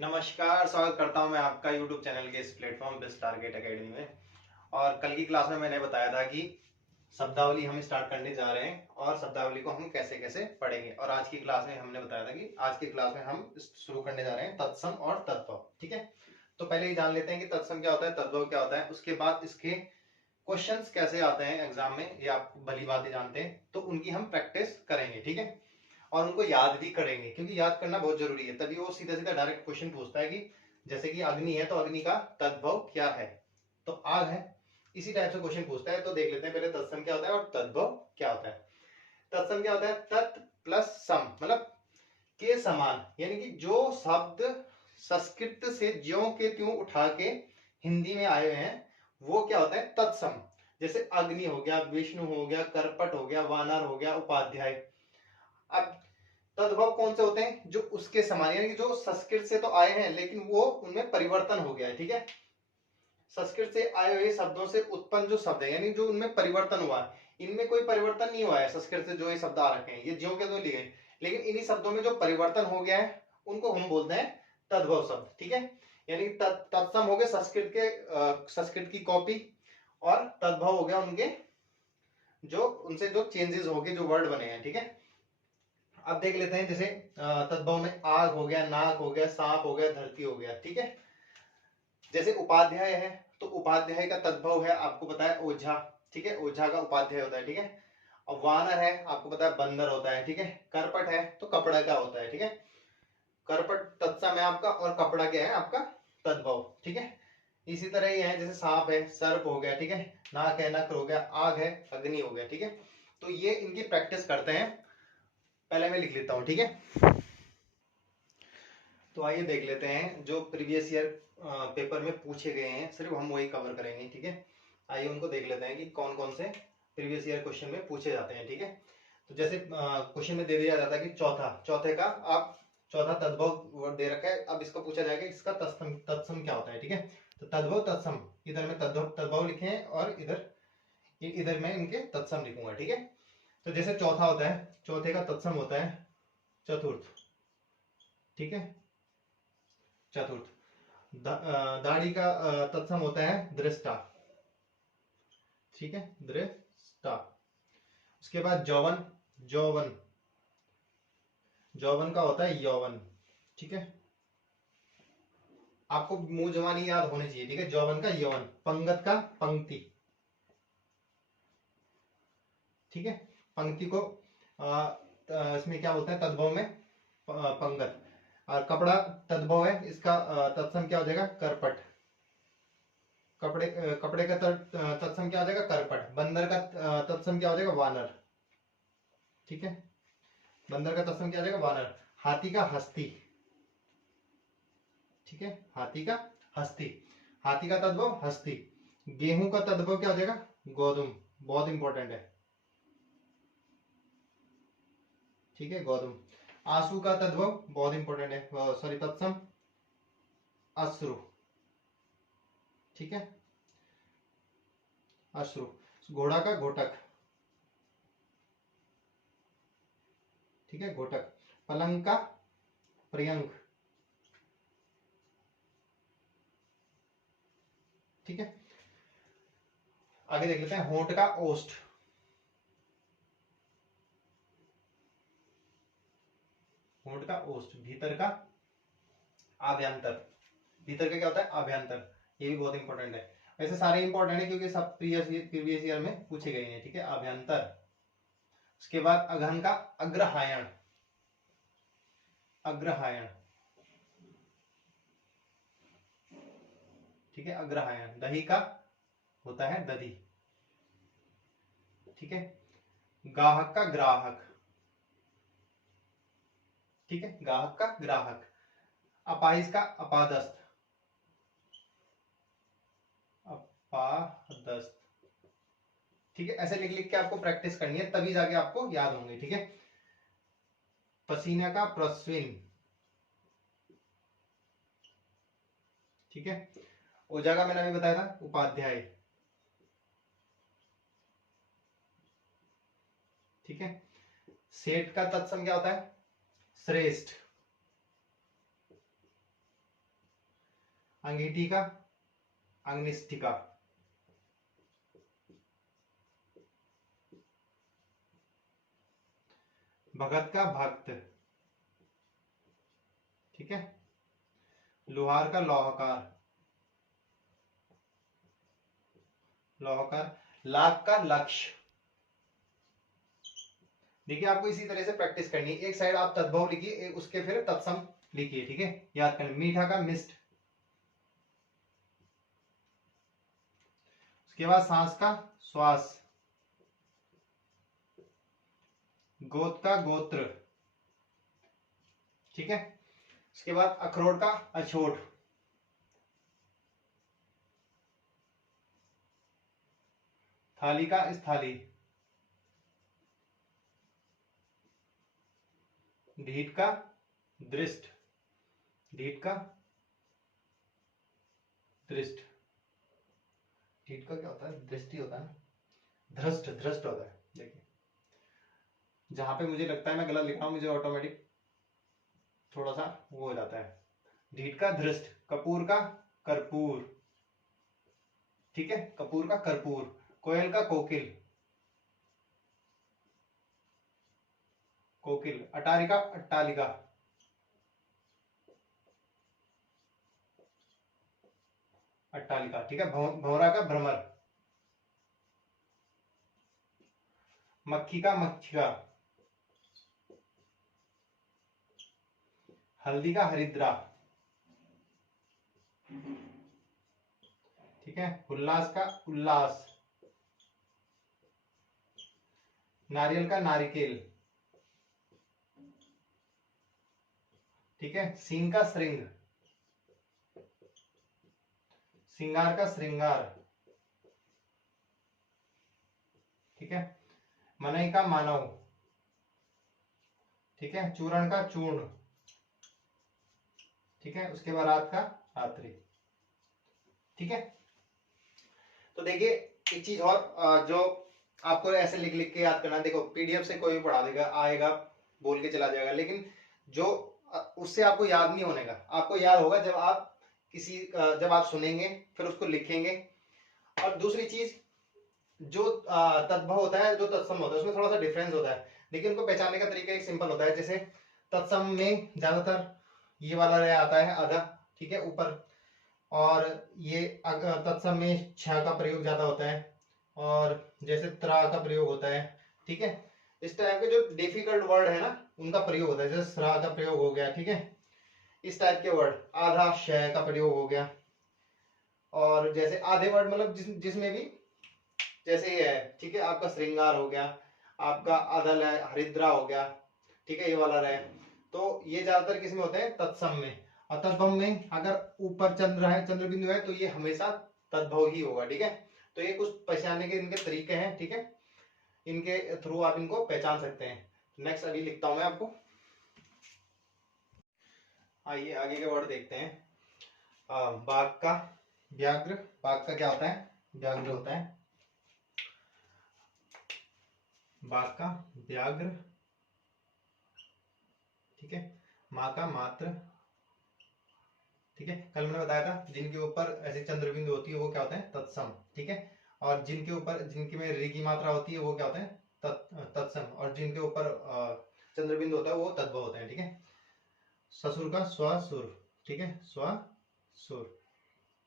नमस्कार, स्वागत करता हूं मैं आपका YouTube चैनल के इस प्लेटफॉर्म बेस्ट टारगेट एकेडमी में। और कल की क्लास में मैंने बताया था कि शब्दावली हम स्टार्ट करने जा रहे हैं और शब्दावली को हम कैसे कैसे पढ़ेंगे। और आज की क्लास में हमने बताया था कि आज की क्लास में हम शुरू करने जा रहे हैं तत्सम और तद्भव। ठीक है, तो पहले ही जान लेते हैं कि तत्सम क्या होता है, तद्भव क्या होता है। उसके बाद इसके क्वेश्चंस कैसे आते हैं एग्जाम में, ये आप भली बातें जानते हैं, तो उनकी हम प्रैक्टिस करेंगे। ठीक है, और उनको याद भी करेंगे क्योंकि याद करना बहुत जरूरी है। तभी वो सीधा सीधा डायरेक्ट क्वेश्चन पूछता है कि जैसे कि अग्नि है तो अग्नि का तद्भव क्या है, तो आग है, इसी टाइप से क्वेश्चन पूछता है। तो देख लेते हैं पहले तत्सम क्या होता है और तद्भव क्या होता है। तत्सम क्या होता है, तत् प्लस सम, मतलब के समान, यानी कि जो शब्द संस्कृत से ज्यों के त्यों उठा के हिंदी में आए हुए हैं वो क्या होता है, तत्सम। जैसे अग्नि हो गया, विष्णु हो गया, करपट हो गया, वानर हो गया, उपाध्याय। अब तद्भव कौन से होते हैं, जो उसके समान, यानी कि जो संस्कृत से तो आए हैं लेकिन वो उनमें परिवर्तन हो गया है। ठीक है, संस्कृत से आए हुए शब्दों से उत्पन्न जो शब्द है, यानी जो उनमें परिवर्तन हुआ है, इनमें कोई परिवर्तन नहीं हुआ है। संस्कृत से जो ये शब्द आ रखे हैं ये ज्यों के त्यों लिए, लेकिन इन्हीं शब्दों में जो परिवर्तन हो गया है उनको हम बोलते हैं तद्भव शब्द। ठीक है, यानी तत्सम हो गए संस्कृत के संस्कृत की कॉपी, और तद्भव हो गया उनके जो उनसे जो चेंजेस हो गए, जो वर्ड बने हैं। ठीक है, अब देख लेते हैं। जैसे तद्भव में आग हो गया, नाक हो गया, सांप हो गया, धरती हो गया। ठीक है, जैसे उपाध्याय है तो उपाध्याय का तद्भव है, आपको पता है, ओझा। ठीक है, ओझा का उपाध्याय होता है। ठीक है, और वानर है, आपको पता है, बंदर होता है। ठीक है, करपट है तो कपड़ा का होता है। ठीक है, करपट तत्सम है आपका और कपड़ा क्या है आपका, तद्भव। ठीक है, इसी तरह ये है, जैसे सांप है, सर्प हो गया। ठीक है, नाक है, नक्र हो गया, आग है, अग्नि हो गया। ठीक है, तो ये इनकी प्रैक्टिस करते हैं। पहले मैं लिख लेता हूं। ठीक है, तो आइए देख लेते हैं जो प्रीवियस ईयर पेपर में पूछे गए हैं, सिर्फ हम वही कवर करेंगे। ठीक है, आइए उनको देख लेते हैं कि कौन कौन से प्रीवियस ईयर क्वेश्चन में पूछे जाते हैं। ठीक है, तो जैसे क्वेश्चन में दे दिया जाता है कि चौथे का आप चौथा तद्भव दे रखा है। अब इसको पूछा जाएगा इसका तत्सम तत्सम क्या होता है। ठीक है, तो तद्भव तत्सम, इधर में तद्भव तद्भव लिखे हैं और इधर इधर मैं इनके तत्सम लिखूंगा। ठीक है, तो जैसे चौथा होता है, चौथे का तत्सम होता है चतुर्थ। ठीक है, चतुर्थ। दाढ़ी का तत्सम होता है दृष्टा। ठीक है, दृष्टा। उसके बाद जौवन, जौवन, जौवन का होता है यौवन। ठीक है, आपको मुंह जवानी याद होनी चाहिए। ठीक है, जौवन का यौवन। पंगत का पंक्ति। ठीक है, पंक्ति को इसमें क्या बोलते हैं, तद्भव में पंगत। और कपड़ा तद्भव है, इसका तत्सम क्या हो जाएगा, करपट। कपड़े का तत्सम क्या हो जाएगा, करपट। बंदर का तत्सम क्या हो जाएगा, वानर। ठीक है, बंदर का तत्सम क्या हो जाएगा, वानर। हाथी का हस्ती। ठीक है, हाथी का हस्ती, हाथी का तद्भव हस्ती। गेहूं का तद्भव क्या हो जाएगा, गोधुम। बहुत इंपॉर्टेंट है। ठीक है, गोधुम। आंसू का तद्भव बहुत इंपॉर्टेंट है, सॉरी, तत्सम अश्रु। ठीक है, अश्रु। घोड़ा का घोटक। ठीक है, घोटक। पलंग का पर्यंक। ठीक है, आगे देख लेते हैं। होंठ का ओष्ठ। होंठ का ओष्ठ। भीतर का आभ्यंतर। भीतर का क्या होता है, आभ्यंतर। ये भी बहुत इंपॉर्टेंट है। वैसे सारे इंपॉर्टेंट है क्योंकि सब प्रीवियस ईयर में पूछे गए हैं। ठीक है, आभ्यंतर। उसके बाद अघन का अग्रहायण। अग्रहायण। ठीक है, अग्रहायण। दही का होता है दधी। ठीक है, गाहक का ग्राहक। ठीक है, गाहक का ग्राहक। अपाहिज का अपादस्थ। अपादस्थ। ठीक है, ऐसे लिख लिख के आपको प्रैक्टिस करनी है, तभी जाके आपको याद होंगे। ठीक है, पसीना का प्रस्विन। ठीक है, ओझा का मैंने अभी बताया था उपाध्याय। ठीक है, सेठ का तत्सम क्या होता है, श्रेष्ठ। अंगीठी का अंगनिष्ठिका, भगत का भक्त, ठीक है, लोहार का लौहकार, लौहकार, लाख का लक्ष्य। देखिए आपको इसी तरह से प्रैक्टिस करनी है, एक साइड आप तद्भव लिखिए, उसके फिर तत्सम लिखिए, ठीक है, याद करना। मीठा का मिष्ट, उसके बाद सांस का श्वास, गोत का गोत्र, ठीक है, उसके बाद अखरोट का अछोट, थाली का स्थाली, ढीठ का दृष्ट, ढीठ का दृष्ट, ढीठ का क्या होता है, दृष्टि होता है, धृष्ट, धृष्ट होता है। देखिए जहां पे मुझे लगता है मैं गलत लिख रहा हूं, मुझे ऑटोमेटिक थोड़ा सा वो हो जाता है। ढीठ का धृष्ट, कपूर का कर्पूर, ठीक है, कपूर का कर्पूर, कोयल का कोकिल, कोकिल, अटारी का अट्टालिका, अट्टालिका, ठीक है, भौरा का भ्रमर, मक्खी का मक्षिका, हल्दी का हरिद्रा, ठीक है, उल्लास का उल्लास, नारियल का नारिकेल, ठीक है, सींग का श्रृंग, सिंगार का श्रृंगार, ठीक है, मनई का मानव, ठीक है, चूर्ण का चूर्ण, ठीक है, उसके बाद रात का रात्रि, ठीक है। तो देखिए एक चीज और जो आपको ऐसे लिख लिख के याद करना, देखो पीडीएफ से कोई भी पढ़ा देगा, आएगा बोल के चला जाएगा, लेकिन जो उससे आपको याद नहीं होने का, आपको याद होगा जब आप किसी जब आप सुनेंगे फिर उसको लिखेंगे। और दूसरी चीज जो तद्भव होता है, जो तत्सम होता है, उसमें थोड़ा सा डिफरेंस होता है, लेकिन उनको पहचानने का तरीका एक सिंपल होता है। जैसे तत्सम में ज्यादातर ये वाला रह आता है आधा, ठीक है, ऊपर, और ये तत्सम में छ का प्रयोग ज्यादा होता है, और जैसे त्रा का प्रयोग होता है, ठीक है। इस टाइप के जो डिफिकल्ट वर्ड है ना उनका प्रयोग होता है, जैसे स्रा का प्रयोग हो गया, ठीक है, इस टाइप के वर्ड, आधा श का प्रयोग हो गया, और जैसे आधे वर्ड मतलब जिसमें भी जैसे ये है, ठीक है, आपका श्रृंगार हो गया, आपका अदल है, हरिद्रा हो गया, ठीक है, ये वाला रहे, तो ये ज्यादातर किसमें होते हैं, तत्सम में। और तद्भव में अगर ऊपर चंद्र है, चंद्र बिंदु है, तो ये हमेशा तद्भव ही होगा, ठीक है। तो ये कुछ पहचानने के इनके तरीके हैं, ठीक है, इनके थ्रू आप इनको पहचान सकते हैं। नेक्स्ट अभी लिखता हूं मैं आपको, आइए आगे के वर्ड देखते हैं। बाघ का व्याघ्र, बाघ का क्या होता है, व्याघ्र होता है, बाघ का व्याघ्र, ठीक है, माँ का मात्र, ठीक है, कल मैंने बताया था जिनके ऊपर ऐसे चंद्र बिंदु होती है वो क्या होते हैं, तत्सम, ठीक है, और जिनके ऊपर जिनके में री की मात्रा होती है वो क्या होते हैं, तत्सम, और जिनके ऊपर चंद्र बिंदु होता है वो तद्भव होते हैं, ठीक है। ससुर का स्वसुर, ठीक है, स्वसुर,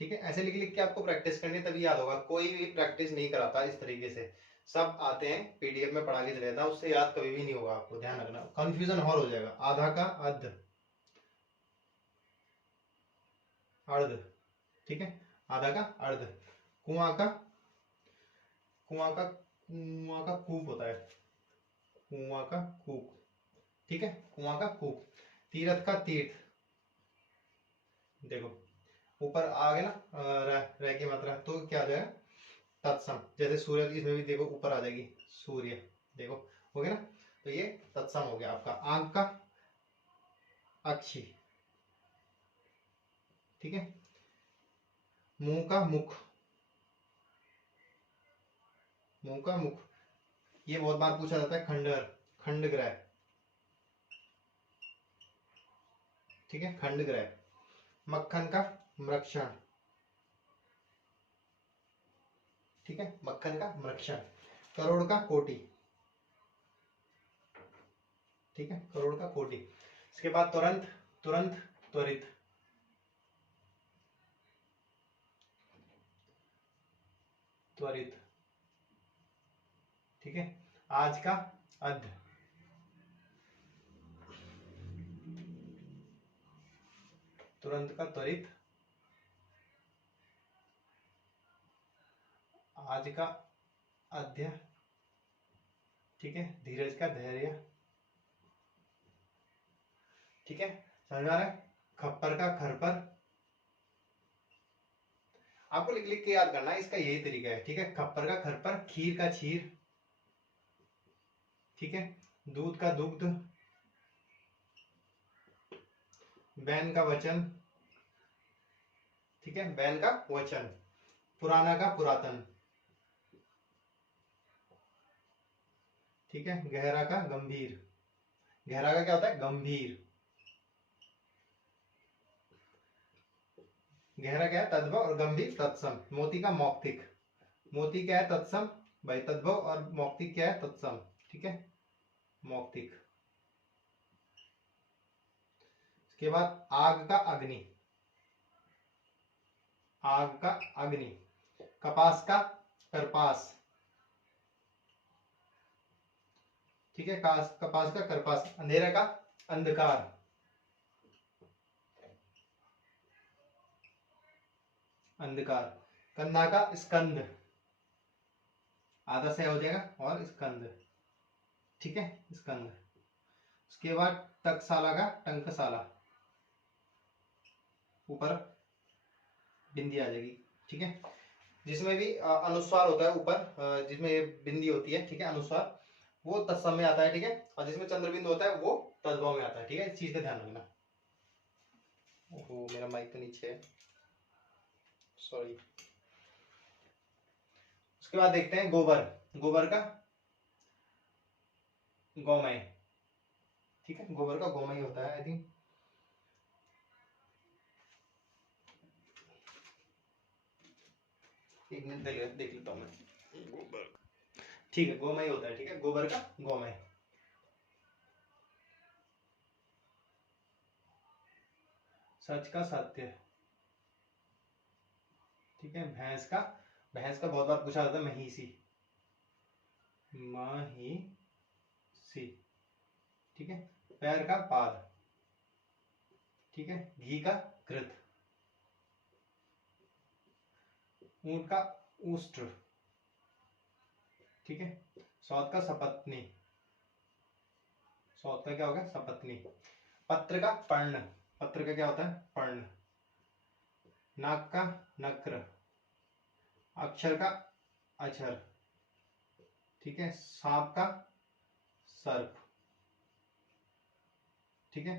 ठीक है, ऐसे लिख लिख के आपको प्रैक्टिस करनी, तभी याद होगा। कोई भी प्रैक्टिस नहीं कराता इस तरीके से, सब आते हैं पीडीएफ में पढ़ा के चले जाता, उससे याद कभी भी नहीं होगा, आपको ध्यान रखना, कंफ्यूजन और हो जाएगा। आधा का अर्ध, अर्ध, ठीक है, आधा का अर्ध, कुआं का, कुआं का, कुआं का कूप होता है, कुआं का कूप, ठीक है, कुआं का कूप, तीर्थ का तीर्थ, देखो ऊपर आ गया ना रह की मात्रा, तो क्या आ जाएगा, तत्सम, जैसे सूर्य, इसमें भी देखो ऊपर आ जाएगी सूर्य, देखो हो गया ना, तो ये तत्सम हो गया आपका। आंख का अक्षी, ठीक है, मुंह का मुख, मुंह का मुख, ये बहुत बार पूछा जाता है, खंडहर, खंड ग्रह, ठीक है, खंड ग्रह। मक्खन का मृक्षण, ठीक है, मक्खन का मृक्षण। करोड़ का कोटि, ठीक है, करोड़ का कोटि। इसके बाद तुरंत, तुरंत, त्वरित, त्वरित, ठीक है। आज का अध, तुरंत का त्वरित, आज का अध्य, ठीक है, धीरज का धैर्य, ठीक है, समझ में आ रहा है। खप्पर का खरपर, आपको लिख लिख के याद करना है, इसका यही तरीका है, ठीक है। खप्पर का खरपर, खीर का क्षीर, ठीक है, दूध का दुग्ध, बैन का वचन, ठीक है, बैन का वचन, पुराना का पुरातन, ठीक है, गहरा का गंभीर, गहरा का क्या होता है, गंभीर, गहरा क्या है, तद्भव, और गंभीर तत्सम। मोती का मौक्तिक, मोती क्या है, तत्सम भाई, तद्भव, और मौक्तिक क्या है, तत्सम, ठीक है, मौक्तिक। इसके बाद आग का अग्नि, आग का अग्नि, कपास का करपास, ठीक है, कपास का करपास, अंधेरा का अंधकार, अंधकार, कंधा का स्कंद, आधा से हो जाएगा, और स्कंद, ठीक है, स्कंद। उसके बाद टकसाला का टंकसाला, ऊपर बिंदी आ जाएगी, ठीक है। जिसमें भी अनुस्वार होता है ऊपर, जिसमें बिंदी होती है, ठीक है, अनुस्वार, वो तत्सम में आता है, ठीक है, और जिसमें चंद्रबिंदु होता है वो तद्भव में आता है, ठीक है। इस चीज का ध्यान रखना। ओहो, मेरा माइक तो नीचे है, सॉरी। उसके बाद देखते हैं गोबर, गोबर का गौमय, ठीक है, गोबर का गौमय होता है, आई थिंक। एक मिनट देख लेता हूँ मैं, गोबर, ठीक है, गोमय होता है, ठीक है, गोबर का गौमय। सच का सत्य, ठीक है, भैंस का, भैंस का बहुत बार पूछा जाता है, महिषी, महिषी, ठीक है, पैर का पाद, ठीक है, घी का घृत, ऊंट का ऊष्ट्र, ठीक है, सौत का सपत्नी, सौत का क्या होगा, सपत्नी। पत्र का पर्ण, पत्र का क्या होता है, पर्ण। नाक का नक्र, अक्षर का अक्षर, ठीक है, सांप का सर्प, ठीक है,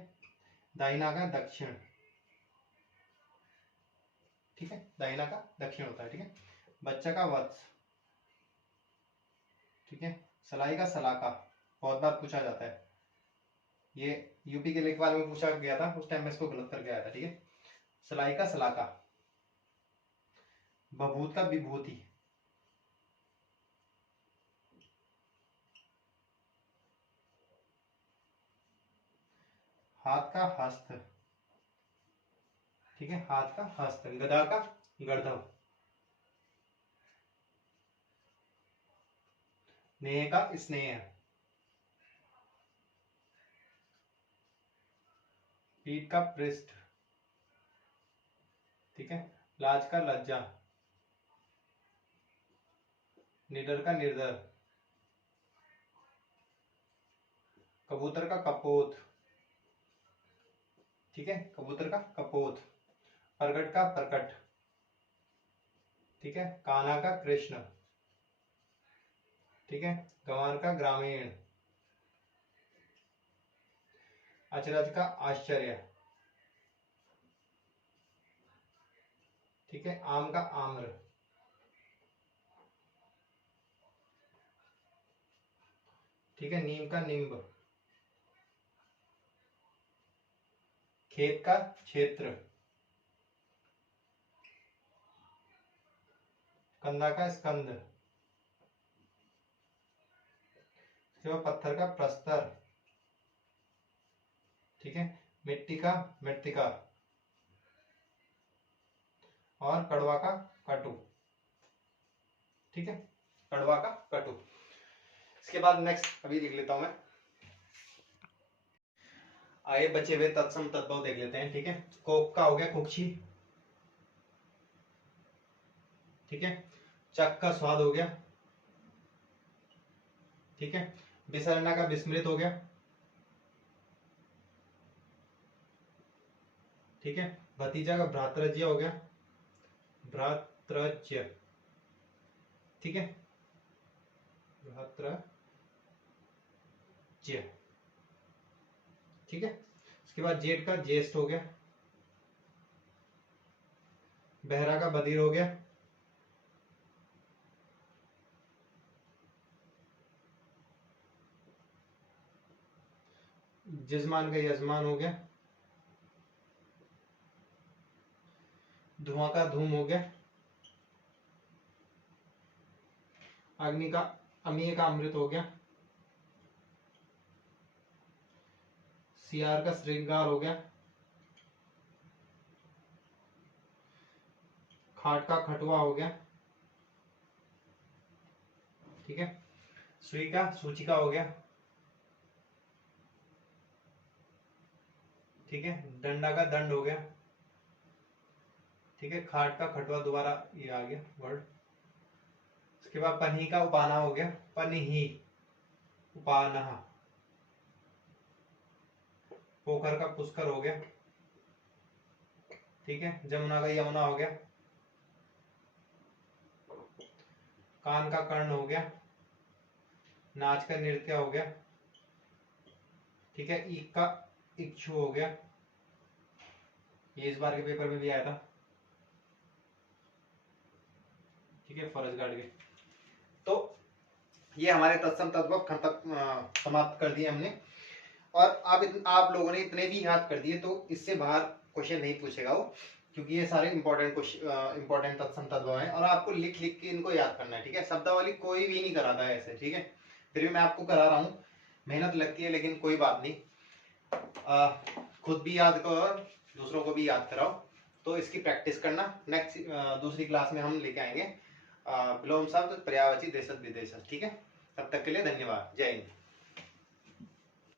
दाहिना का दक्षिण, ठीक है, दाहिना का दक्षिण होता है, ठीक है। बच्चा का वत्स, ठीक है, सलाई का सलाका, बहुत बार पूछा जाता है, ये यूपी के लेखपाल में पूछा गया था, उस टाइम में इसको गलत करके आया था, ठीक है, सलाई का सलाका। बभूत का विभूति, हाथ का हस्त, ठीक है, हाथ का हस्त। गधा का गर्दभ, स्नेह का स्नेह, पीठ का पृष्ठ, ठीक है, लाज का लज्जा, निडर का निर्डर, कबूतर का कपोत, ठीक है, कबूतर का कपोत। प्रगट का प्रकट, ठीक है, कान्हा का कृष्ण, ठीक है, गंवार का ग्रामीण, अचरज का आश्चर्य, ठीक है, आम का आम्र, ठीक है, नीम का निम्ब, खेत का क्षेत्र, कंधा का स्कंद, पत्थर का प्रस्तर, ठीक है, मिट्टी का मृत्तिका, और कड़वा का कटु, ठीक है, कड़वा का कटु। इसके बाद नेक्स्ट अभी लिख लेता हूं मैं। आइए बचे हुए तत्सम तद्भव देख लेते हैं, ठीक है। कोक का हो गया कुक्षी, ठीक है। चक का स्वाद हो गया, ठीक है। विसरना का विस्मृत हो गया, ठीक है। भतीजा का भ्रातृज्य हो गया, भ्रातृज्य, ठीक है, भ्रातृज्य, ठीक है। उसके बाद जेठ का ज्येष्ठ हो गया, बहरा का बधिर हो गया, जजमान का यजमान हो गया, धुआं का धूम हो गया, अग्नि का अमीय का अमृत हो गया, सियार का श्रृंगार हो गया, खाट का खटुआ हो गया, ठीक है। सुई का सूचिका हो गया, ठीक है। डंडा का दंड हो गया, ठीक है। खाट का खटुआ, दोबारा ये आ गया वर्ड। उसके बाद पन्ही का उपाना हो गया, पन्ही, उपानह, पोखर का पुष्कर हो गया, ठीक है। जमुना का यमुना हो गया, कान का कर्ण हो गया, नाच का नृत्य हो गया, ठीक है। ईक का इक्षु हो गया, ये इस बार के पेपर में भी आया था, ठीक है, फॉरेस्ट गार्ड के। तो ये हमारे तत्सम तद्भव समाप्त कर दिए हमने। और आप लोगों ने इतने भी याद कर दिए तो इससे बाहर क्वेश्चन नहीं पूछेगा वो, क्योंकि ये सारे इंपॉर्टेंट तत्सम तद्भव हैं और आपको लिख लिख के इनको याद करना है, ठीक है। शब्दावली कोई भी नहीं कराता है ऐसे, ठीक है, फिर भी मैं आपको करा रहा हूँ, मेहनत लगती है लेकिन कोई बात नहीं। खुद भी याद करो और दूसरों को भी याद कराओ, तो इसकी प्रैक्टिस करना। नेक्स्ट दूसरी क्लास में हम लेके आएंगे विलोम शब्द, पर्यायवाची, देशज विदेशज, ठीक है। तब तक के लिए धन्यवाद, जय हिंद।